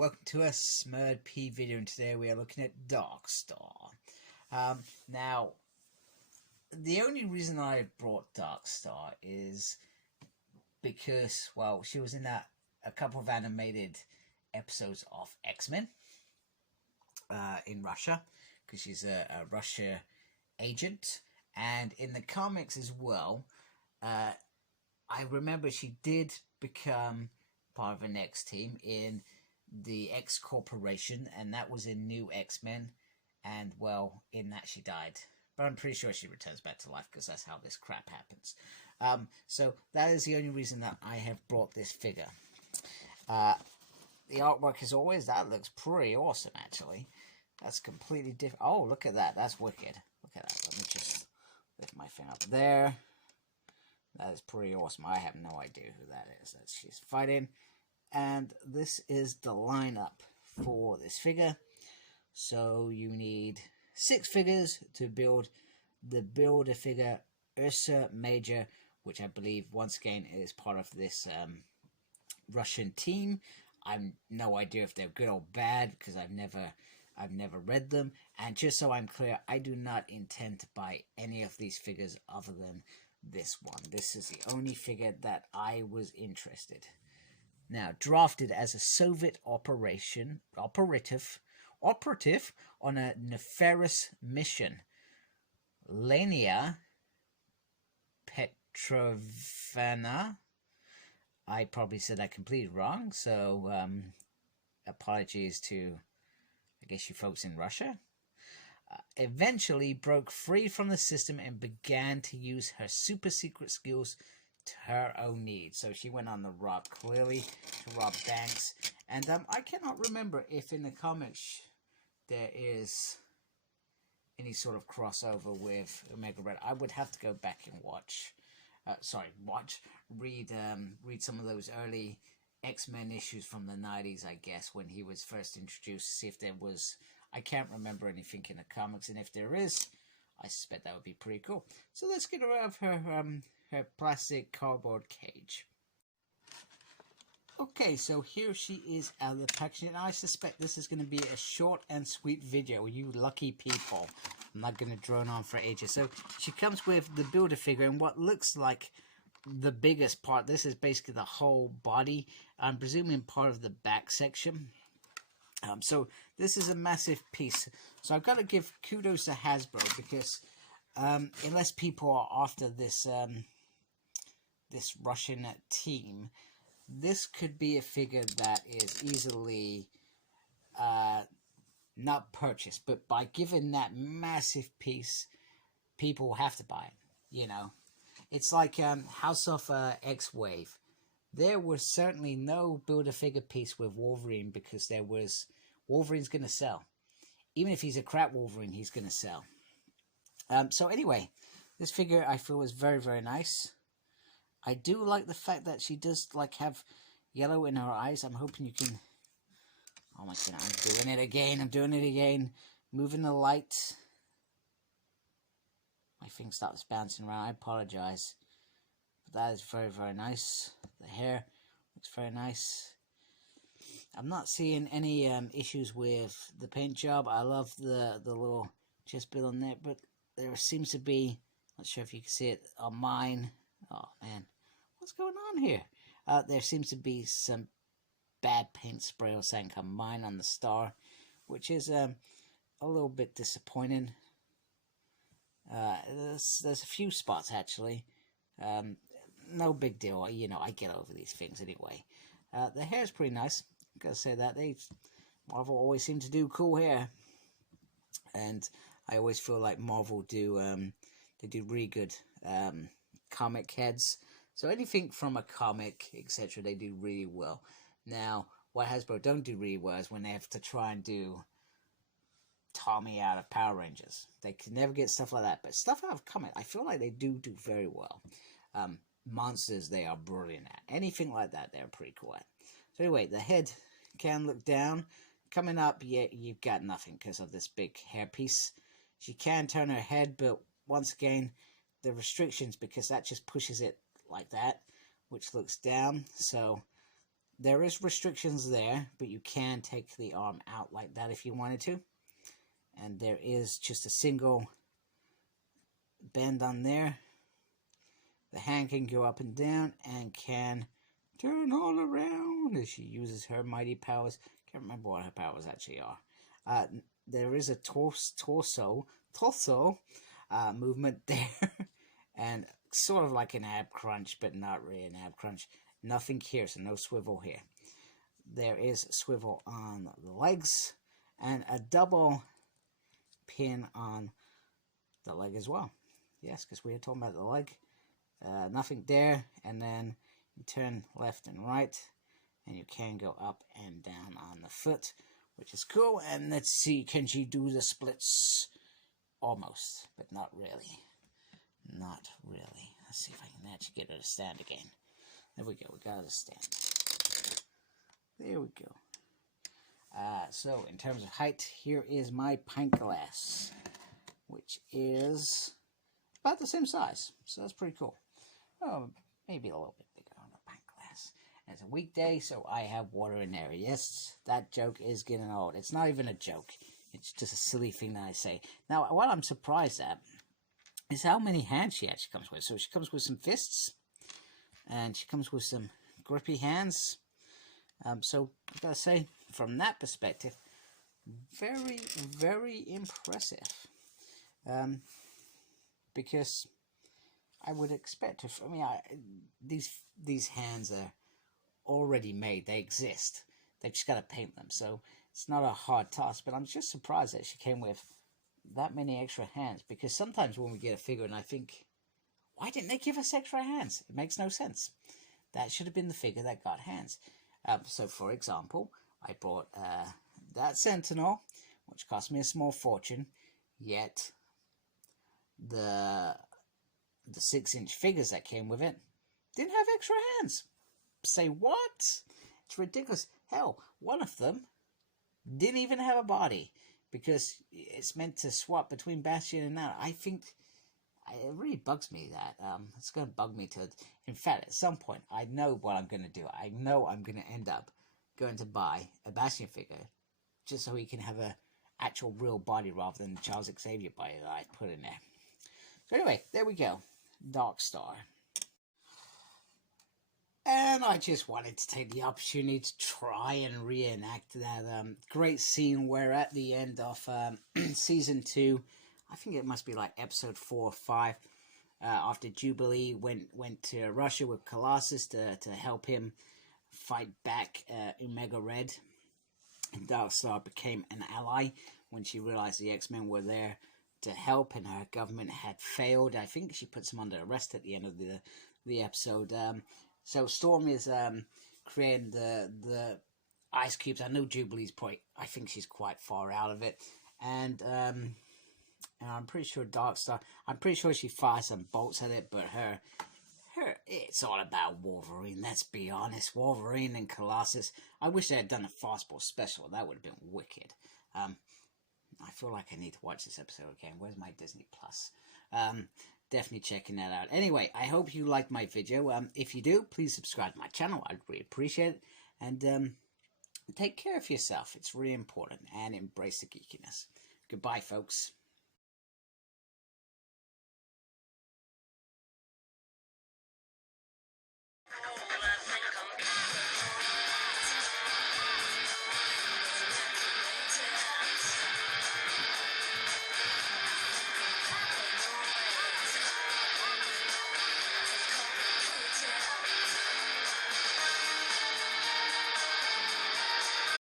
welcome to a Smurd P video, and today we are looking at Darkstar. Now, the only reason I brought Darkstar is because, well, she was in a couple of animated episodes of X-Men in Russia, because she's a Russia agent, and in the comics as well. I remember she did become part of an X team in the X Corporation, and that was in New X-Men, and well, in that she died. But I'm pretty sure she returns back to life, because that's how this crap happens. So that is the only reason that I have brought this figure. The artwork, as always, that looks pretty awesome, actually. That's completely different. Oh, look at that. That's wicked. Look at that. Let me just lift my thing up there. That is pretty awesome. I have no idea who that is. She's fighting. And this is the lineup for this figure. So you need 6 figures to build the Build-A-Figure Ursa Major, which I believe, once again, is part of this Russian team. I've no idea if they're good or bad, because I've never read them. And just so I'm clear, I do not intend to buy any of these figures other than this one. This is the only figure that I was interested. Now, drafted as a Soviet operative on a nefarious mission, Lenia Petrovna. I probably said that completely wrong, so apologies to, I guess, you folks in Russia. Eventually broke free from the system and began to use her super secret skills to her own needs. So she went on the rob, clearly, to rob banks. And I cannot remember if in the comics there is any sort of crossover with Omega Red. I would have to go back and read some of those early X-Men issues from the 90s, I guess, when he was first introduced, to see if there was... I can't remember anything in the comics, and if there is, I suspect that would be pretty cool. So let's get her out of her plastic cardboard cage. Okay, so here she is out of the packaging, and I suspect this is going to be a short and sweet video, you lucky people. I'm not going to drone on for ages. So she comes with the Build-A-Figure and what looks like the biggest part. This is basically the whole body. I'm presuming part of the back section. So this is a massive piece. So I've got to give kudos to Hasbro, because unless people are after this this Russian team, this could be a figure that is easily not purchased. But by giving that massive piece, people have to buy it. You know, it's like House of X-Wave. There was certainly no Build-A-Figure piece with Wolverine, because there was... Wolverine's going to sell. Even if he's a crap Wolverine, he's going to sell. So anyway, this figure I feel is very, very nice. I do like the fact that she does like have yellow in her eyes. I'm hoping you can... Oh my god, I'm doing it again. Moving the light. My thing starts bouncing around. I apologize. But that is very, very nice. The hair looks very nice. I'm not seeing any issues with the paint job. I love the little chest bit on there, but there seems to be, not sure if you can see it on mine. Oh man, what's going on here? There seems to be some bad paint spray or something on mine on the star, which is a little bit disappointing. There's a few spots actually. No big deal, you know, I get over these things anyway. The hair is pretty nice. I've got to say that Marvel always seem to do cool hair, and I always feel like Marvel do they do really good comic heads. So anything from a comic, etc., they do really well. Now, what Hasbro don't do really well is when they have to try and do Tommy out of Power Rangers. They can never get stuff like that, but stuff out of comic, I feel like they do very well. Monsters, they are brilliant at. Anything like that, they're pretty cool at. So anyway, the head can look down. Coming up, yeah, you've got nothing because of this big hairpiece. She can turn her head, but once again, the restrictions, because that just pushes it like that, which looks down. So there is restrictions there, but you can take the arm out like that if you wanted to. And there is just a single bend on there. The hand can go up and down and can turn all around as she uses her mighty powers. Can't remember what her powers actually are. There is a torso movement there, and sort of like an ab crunch, but not really an ab crunch. Nothing here, so no swivel here. There is swivel on the legs, and a double pin on the leg as well. Yes, because we were talking about the leg. Nothing there, and then you turn left and right, and you can go up and down on the foot, which is cool. And let's see, can she do the splits? Almost, but not really. Not really. Let's see if I can actually get her to stand again. There we go, we got her to stand. There we go. So, in terms of height, here is my pint glass, which is about the same size, so that's pretty cool. Oh, maybe a little bit bigger on the pint glass. And it's a weekday, so I have water in there. Yes, that joke is getting old. It's not even a joke. It's just a silly thing that I say. Now, what I'm surprised at is how many hands she actually comes with. So she comes with some fists, and she comes with some grippy hands. So, I gotta say, from that perspective, very, very impressive. Because I would expect to. I mean, these hands are already made. They exist. They've just got to paint them. So it's not a hard task. But I'm just surprised that she came with that many extra hands. Because sometimes when we get a figure, and I think, why didn't they give us extra hands? It makes no sense. That should have been the figure that got hands. So, for example, I bought that Sentinel, which cost me a small fortune. Yet the 6-inch figures that came with it didn't have extra hands. Say what? It's ridiculous. Hell, one of them didn't even have a body because it's meant to swap between Bastion and that. I think it really bugs me that. It's going to bug me to. In fact, at some point, I know what I'm going to do. I know I'm going to end up going to buy a Bastion figure just so he can have a actual real body rather than the Charles Xavier body that I put in there. So anyway, there we go. Darkstar. And I just wanted to take the opportunity to try and reenact that great scene where at the end of Season 2, I think it must be like episode 4 or 5, after Jubilee went to Russia with Colossus to help him fight back Omega Red. And Darkstar became an ally when she realized the X-Men were there to help and her government had failed. I think she puts him under arrest at the end of the episode. So Storm is creating the ice cubes. I know Jubilee's probably, I think she's quite far out of it. And I'm pretty sure Darkstar, I'm pretty sure she fires some bolts at it, but her it's all about Wolverine, let's be honest. Wolverine and Colossus. I wish they had done a Fastball special. That would have been wicked. I feel like I need to watch this episode again. Where's my Disney Plus? Definitely checking that out. Anyway, I hope you liked my video. If you do, please subscribe to my channel. I'd really appreciate it. And take care of yourself. It's really important. And embrace the geekiness. Goodbye, folks.